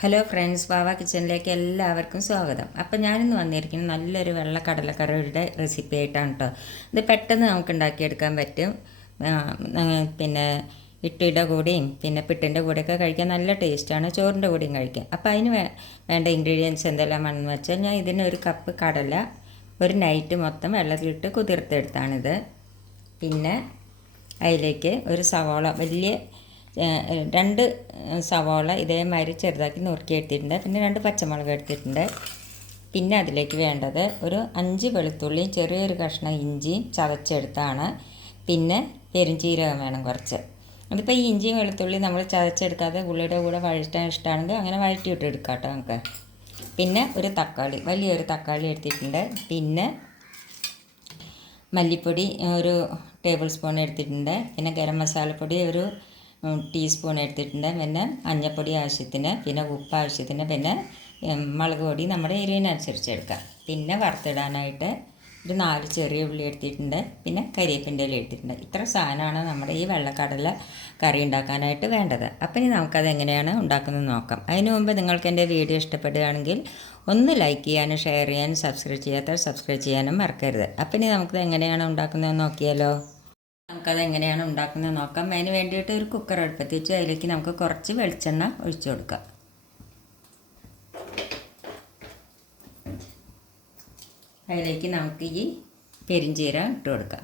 Hello friends വാവ കിച്ചണിലേക്ക് എല്ലാവർക്കും സ്വാഗതം. അപ്പം ഞാനിന്ന് വന്നിരിക്കുന്നത് നല്ലൊരു വെള്ള കടലക്കറിയുടെ റെസിപ്പി ആയിട്ടാണ് കേട്ടോ ഇത് പെട്ടെന്ന് നമുക്ക് ഉണ്ടാക്കിയെടുക്കാൻ പറ്റും. പിന്നെ ഇട്ടിയുടെ കൂടെയും പിന്നെ പിട്ടിന്റെ കൂടെയൊക്കെ കഴിക്കാൻ നല്ല ടേസ്റ്റാണ്. ചോറിന്റെ കൂടെയും കഴിക്കാം. അപ്പോൾ അതിന് വേണ്ട ഇൻഗ്രീഡിയൻസ് എന്തെല്ലാമാണെന്ന് വെച്ചാൽ ഞാൻ ഇതിന് ഒരു കപ്പ് കടല ഒരു നൈറ്റ് മൊത്തം വെള്ളത്തിലിട്ട് കുതിർത്തെടുത്താണിത്. പിന്നെ അതിലേക്ക് ഒരു സവാള വലിയ രണ്ട് സവാള ഇതേമാതിരി ചെറുതാക്കി നുറുക്കി എടുത്തിട്ടുണ്ട്. പിന്നെ രണ്ട് പച്ചമുളക് എടുത്തിട്ടുണ്ട്. പിന്നെ അതിലേക്ക് വേണ്ടത് ഒരു അഞ്ച് വെളുത്തുള്ളിയും ചെറിയൊരു കഷ്ണം ഇഞ്ചിയും ചതച്ചെടുത്താണ്. പിന്നെ പെരുംജീരകം വേണം കുറച്ച്. അതിപ്പോൾ ഈ ഇഞ്ചിയും വെളുത്തുള്ളി നമ്മൾ ചതച്ചെടുക്കാതെ ഉള്ളിയുടെ കൂടെ വഴറ്റാൻ ഇഷ്ടമാണെങ്കിൽ അങ്ങനെ വഴറ്റിയിട്ട് എടുക്കാം കേട്ടോ നമുക്ക്. പിന്നെ ഒരു തക്കാളി വലിയൊരു തക്കാളി എടുത്തിട്ടുണ്ട്. പിന്നെ മല്ലിപ്പൊടി ഒരു ടേബിൾ സ്പൂൺ എടുത്തിട്ടുണ്ട്. പിന്നെ ഗരം മസാലപ്പൊടി ഒരു ടീസ്പൂൺ എടുത്തിട്ടുണ്ട്. പിന്നെ മഞ്ഞപ്പൊടി ആവശ്യത്തിന് പിന്നെ ഉപ്പ് ആവശ്യത്തിന് പിന്നെ മുളക് പൊടി നമ്മുടെ എരിവിനനുസരിച്ച് എടുക്കാം. പിന്നെ വറുത്തിടാനായിട്ട് ഒരു നാല് ചെറിയ ഉള്ളി എടുത്തിട്ടുണ്ട്. പിന്നെ കരിയേപ്പിന്റെ ഇല എടുത്തിട്ടുണ്ട്. ഇത്ര സാധനമാണ് നമ്മുടെ ഈ വെള്ളക്കടല കറി ഉണ്ടാക്കാനായിട്ട് വേണ്ടത്. അപ്പം ഇനി നമുക്കത് എങ്ങനെയാണ് ഉണ്ടാക്കുന്നത് നോക്കാം. അതിന് മുമ്പ് നിങ്ങൾക്ക് എന്റെ വീഡിയോ ഇഷ്ടപ്പെടുകയാണെങ്കിൽ ഒന്ന് ലൈക്ക് ചെയ്യാനും ഷെയർ ചെയ്യാനും സബ്സ്ക്രൈബ് ചെയ്യാത്ത സബ്സ്ക്രൈബ് ചെയ്യാനും മറക്കരുത്. അപ്പം ഇനി നമുക്കത് എങ്ങനെയാണ് ഉണ്ടാക്കുന്നതെന്ന് നോക്കിയാലോ? നമുക്കത് എങ്ങനെയാണ് ഉണ്ടാക്കുന്നത് നോക്കാം. അതിന് വേണ്ടിയിട്ട് ഒരു കുക്കർ അടുപ്പത്ത് വെച്ചു അതിലേക്ക് നമുക്ക് കുറച്ച് വെളിച്ചെണ്ണ ഒഴിച്ചു കൊടുക്കാം. അതിലേക്ക് നമുക്ക് ഈ പെരിഞ്ചീരം ഇട്ട് കൊടുക്കാം.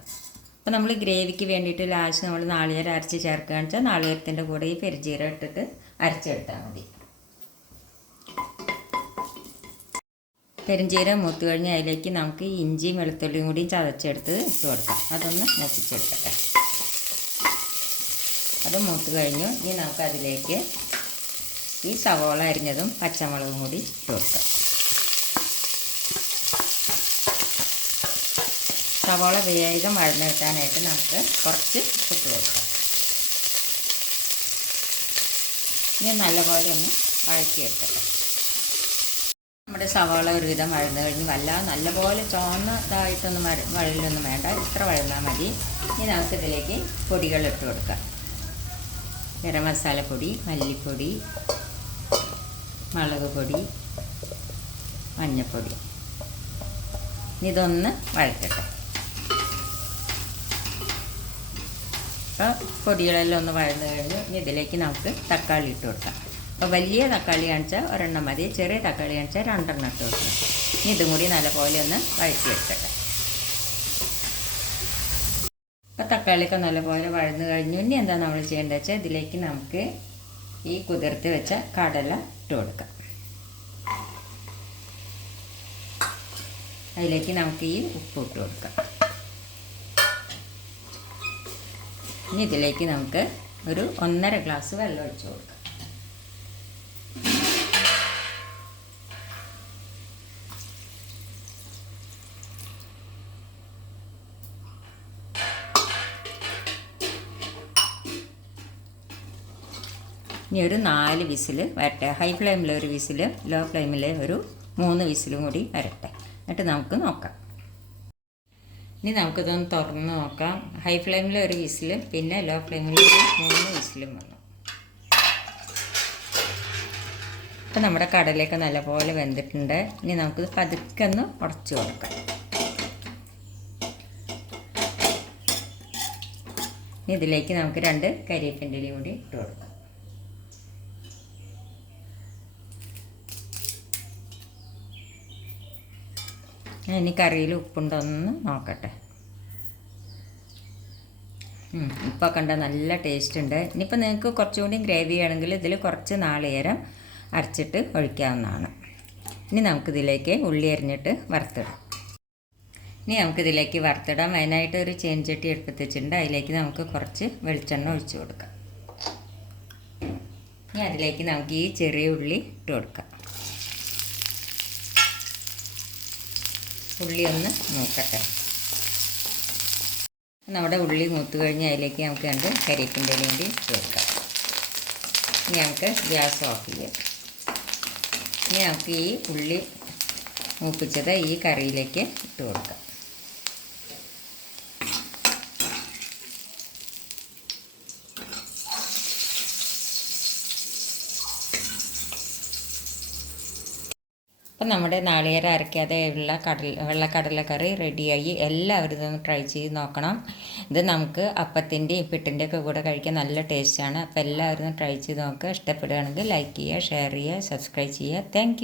അപ്പോൾ നമ്മൾ ഗ്രേവിക്ക് വേണ്ടിയിട്ട് ലാസ്റ്റ് നമ്മൾ നാളികേരം അരച്ച് ചേർക്കുകയാണെന്ന് വെച്ചാൽ നാളികേരത്തിന്റെ കൂടെ ഈ പെരിഞ്ചീരം ഇട്ടിട്ട് അരച്ചെടുത്താൽ മതി. പെരിഞ്ചീരം മൂത്ത് കഴിഞ്ഞ് അതിലേക്ക് നമുക്ക് ഇഞ്ചിയും വെളുത്തുള്ളിയും കൂടി ചതച്ചെടുത്ത് ഇട്ട് കൊടുക്കാം. അതൊന്ന് മൂപ്പിച്ചെടുക്കട്ടെ. അത് മൂത്ത് കഴിഞ്ഞു. ഇനി നമുക്ക് അതിലേക്ക് ഈ സവോള അരിഞ്ഞതും പച്ചമുളകും കൂടി ഇട്ട് കൊടുക്കാം. സവോള വേഗം വഴന്ന് കിട്ടാനായിട്ട് നമുക്ക് കുറച്ച് ഇട്ട് കൊടുക്കാം. ഇനി നല്ലപോലെ ഒന്ന് വഴറ്റിയെടുക്കട്ടെ. നമ്മുടെ സവാള ഒരുവിധം വഴന്ന് കഴിഞ്ഞ് വല്ല നല്ലപോലെ ചുവന്നതായിട്ടൊന്നും വഴ വഴലൊന്നും വേണ്ട. ഇത്ര വഴന്നാൽ മതി. ഇനി നമുക്ക് ഇതിലേക്ക് പൊടികൾ ഇട്ട് കൊടുക്കാം ഗരം മസാലപ്പൊടി മല്ലിപ്പൊടി മുളക് പൊടി മഞ്ഞൾപ്പൊടി ഇതൊന്ന് വഴറ്റട്ടെ. അപ്പോൾ പൊടികളെല്ലാം ഒന്ന് വഴന്ന് കഴിഞ്ഞ് ഇതിലേക്ക് നമുക്ക് തക്കാളി ഇട്ട് കൊടുക്കാം. അപ്പോൾ വലിയ തക്കാളി കാണിച്ചാൽ ഒരെണ്ണം മതി. ചെറിയ തക്കാളി കാണിച്ചാൽ രണ്ടെണ്ണം ഇട്ട് കൊടുക്കണം ഇനി ഇതും കൂടി നല്ലപോലെ ഒന്ന് വഴറ്റി എടുക്കട്ടെ അപ്പോൾ തക്കാളിയൊക്കെ നല്ലപോലെ വഴന്ന് കഴിഞ്ഞു. ഇനി എന്താ നമ്മൾ ചെയ്യേണ്ടത് വെച്ചാൽ ഇതിലേക്ക് നമുക്ക് ഈ കുതിർത്ത് വെച്ച കടല ഇട്ട് കൊടുക്കാം. അതിലേക്ക് നമുക്ക് ഈ ഉപ്പ് ഇട്ട് കൊടുക്കാം. ഇനി ഇതിലേക്ക് നമുക്ക് ഒരു ഒന്നര ഗ്ലാസ് വെള്ളം ഒഴിച്ച് കൊടുക്കാം. ഇനി ഒരു നാല് വിസിൽ വരട്ടെ. ഹൈ ഫ്ലെയിമിൽ ഒരു വിസിൽ ലോ ഫ്ലെയിമിൽ ഒരു മൂന്ന് വിസിലും കൂടി വരട്ടെ. എന്നിട്ട് നമുക്ക് നോക്കാം. ഇനി നമുക്കിതൊന്ന് തുറന്ന് നോക്കാം. ഹൈ ഫ്ലെയിമിൽ ഒരു വിസിൽ പിന്നെ ലോ ഫ്ലെയിമിൽ മൂന്ന് വിസിലും വന്നു. ഇപ്പം നമ്മുടെ കടലയൊക്കെ നല്ലപോലെ വെന്തിട്ടുണ്ട്. ഇനി നമുക്ക് പതുക്കെ ഒന്ന് ഉടച്ചു കൊടുക്കാം. ഇനി ഇതിലേക്ക് നമുക്ക് രണ്ട് കരിയേപ്പിന്റെ കൂടി ഇട്ട് കൊടുക്കാം. ഇനി കറിയിൽ ഉപ്പുണ്ടോന്ന് നോക്കട്ടെ. ഉപ്പ കണ്ട നല്ല ടേസ്റ്റ് ഉണ്ട്. ഇനിയിപ്പോൾ നിങ്ങൾക്ക് കുറച്ചുകൂടി ഗ്രേവി ആണെങ്കിൽ ഇതിൽ കുറച്ച് നാളികേരം അരച്ചിട്ട് ഒഴിക്കാവുന്നതാണ്. ഇനി നമുക്കിതിലേക്ക് ഉള്ളി അരിഞ്ഞിട്ട് വറുത്തിടാം. ഇനി നമുക്കിതിലേക്ക് വറുത്തിടാം. അതിനായിട്ട് ഒരു ചേഞ്ചട്ടി എടുപ്പിച്ചിട്ടുണ്ട് അതിലേക്ക് നമുക്ക് കുറച്ച് വെളിച്ചെണ്ണ ഒഴിച്ചു കൊടുക്കാം. ഇനി അതിലേക്ക് നമുക്ക് ഈ ചെറിയ ഉള്ളി ഇട്ട് കൊടുക്കാം. ഉള്ളി ഒന്ന് മൂക്കട്ടെ. നമ്മുടെ ഉള്ളി മൂത്ത് കഴിഞ്ഞ് അതിലേക്ക് നമുക്ക് രണ്ട് കരിപ്പിന്റെ വേണ്ടി ഇട്ട് ഇനി നമുക്ക് ഗ്യാസ് ഓഫ് ചെയ്യാം. ഇനി നമുക്ക് ഈ ഉള്ളി മൂപ്പിച്ചത് ഈ കറിയിലേക്ക് ഇട്ട് കൊടുക്കാം. അപ്പം നമ്മുടെ നാളികേരം അരയ്ക്കാതെ ഉള്ള കടൽ വെള്ളക്കടലക്കറി റെഡിയായി. എല്ലാവരും ഇതൊന്ന് ട്രൈ ചെയ്ത് നോക്കണം. ഇത് നമുക്ക് അപ്പത്തിന്റെയും പിട്ടിന്റെ ഒക്കെ കൂടെ കഴിക്കാൻ നല്ല ടേസ്റ്റാണ്. അപ്പോൾ എല്ലാവരും ട്രൈ ചെയ്ത് നോക്കുക ഇഷ്ടപ്പെടുകയാണെങ്കിൽ ലൈക്ക് ചെയ്യുക ഷെയർ ചെയ്യുക സബ്സ്ക്രൈബ് ചെയ്യുക. താങ്ക്